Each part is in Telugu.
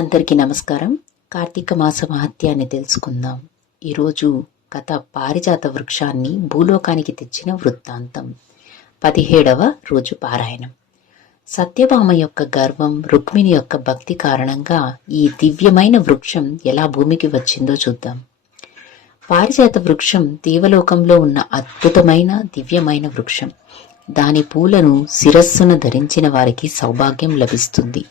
అందరికీ నమస్కారం. కార్తీక మాస మహత్యాన్ని తెలుసుకుందాం. ఈరోజు కథ పారిజాత వృక్షాన్ని భూలోకానికి తెచ్చిన వృత్తాంతం. పదిహేడవ రోజు పారాయణం. సత్యభామ యొక్క గర్వం రుక్మిణి యొక్క భక్తి కారణంగా ఈ దివ్యమైన వృక్షం ఎలా భూమికి వచ్చిందో చూద్దాం. పారిజాత వృక్షం దేవలోకంలో ఉన్న అద్భుతమైన దివ్యమైన వృక్షం. దాని పూలను శిరస్సున ధరించిన వారికి సౌభాగ్యం లభిస్తుంది.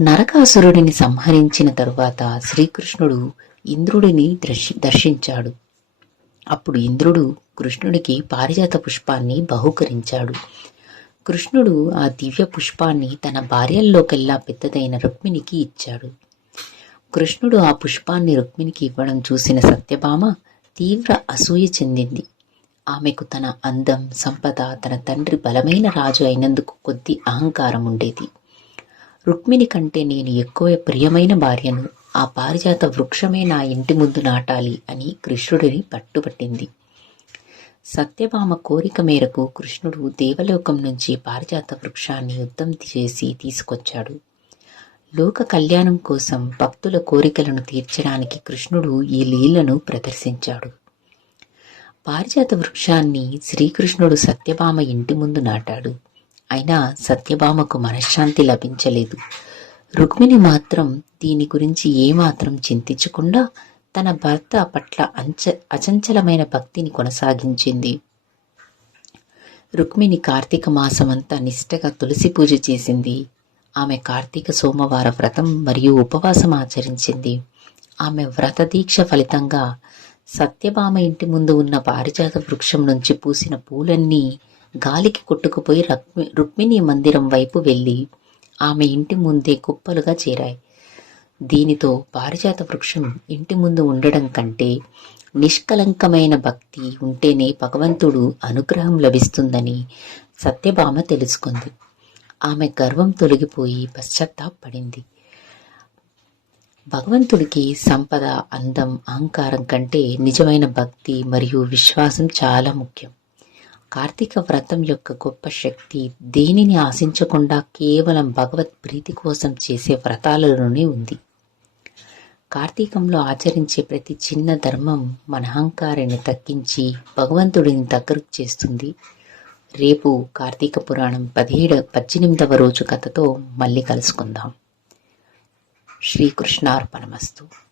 నరకాసురుడిని సంహరించిన తరువాత శ్రీకృష్ణుడు ఇంద్రుడిని దర్శి దర్శించాడు. అప్పుడు ఇంద్రుడు కృష్ణుడికి పారిజాత పుష్పాన్ని బహుకరించాడు. కృష్ణుడు ఆ దివ్య పుష్పాన్ని తన భార్యల్లోకెల్లా పెద్దదైన రుక్మిణికి ఇచ్చాడు. కృష్ణుడు ఆ పుష్పాన్ని రుక్మిణికి ఇవ్వడం చూసిన సత్యభామ తీవ్ర అసూయ చెందింది. ఆమెకు తన అందం సంపద తన తండ్రి బలమైన రాజు అయినందుకు కొద్ది అహంకారం ఉండేది రుక్మిణి కంటే నేను ఎక్కువ ప్రియమైన భార్యను ఆ పారిజాత వృక్షమే నా ఇంటి ముందు నాటాలి అని కృష్ణుడిని పట్టుబట్టింది సత్యభామ కోరిక మేరకు కృష్ణుడు దేవలోకం నుంచి పారిజాత వృక్షాన్ని యుద్ధం చేసి తీసుకొచ్చాడు. లోక కళ్యాణం కోసం భక్తుల కోరికలను తీర్చడానికి కృష్ణుడు ఈ లీలను ప్రదర్శించాడు. పారిజాత వృక్షాన్ని శ్రీకృష్ణుడు సత్యభామ ఇంటి ముందు నాటాడు. అయినా సత్యభామకు మనశ్శాంతి లభించలేదు. రుక్మిణి మాత్రం దీని గురించి ఏమాత్రం చింతించకుండా తన భర్త పట్ల అంచ అచంచలమైన భక్తిని కొనసాగించింది. రుక్మిణి కార్తీక మాసమంతా నిష్టగా తులసి పూజ చేసింది. ఆమె కార్తీక సోమవార వ్రతం మరియు ఉపవాసం ఆచరించింది. ఆమె వ్రత దీక్ష ఫలితంగా సత్యభామ ఇంటి ముందు ఉన్న పారిజాత వృక్షం నుంచి పూసిన పూలన్నీ గాలికి కొట్టుకుపోయి రక్మి రుక్మిణి మందిరం వైపు వెళ్ళి ఆమె ఇంటి ముందే కుప్పలుగా చేరాయి. దీనితో పారిజాత వృక్షం ఇంటి ముందు ఉండడం కంటే నిష్కలంకమైన భక్తి ఉంటేనే భగవంతుడు అనుగ్రహం లభిస్తుందని సత్యభామ తెలుసుకుంది. ఆమె గర్వం తొలగిపోయి పశ్చాత్తాపడింది. భగవంతుడికి సంపద అందం అహంకారం కంటే నిజమైన భక్తి మరియు విశ్వాసం చాలా ముఖ్యం. కార్తీక వ్రతం యొక్క గొప్ప శక్తి దేనిని ఆశించకుండా కేవలం భగవత్ ప్రీతి కోసం చేసే వ్రతాలలోనే ఉంది. కార్తీకంలో ఆచరించే ప్రతి చిన్న ధర్మం మన అహంకారాన్ని తగ్గించి భగవంతుడిని దగ్గరకు చేస్తుంది. రేపు కార్తీక పురాణం పదిహేడు పద్దెనిమిదవ రోజు కథతో మళ్ళీ కలుసుకుందాం. శ్రీకృష్ణార్పణమస్తు.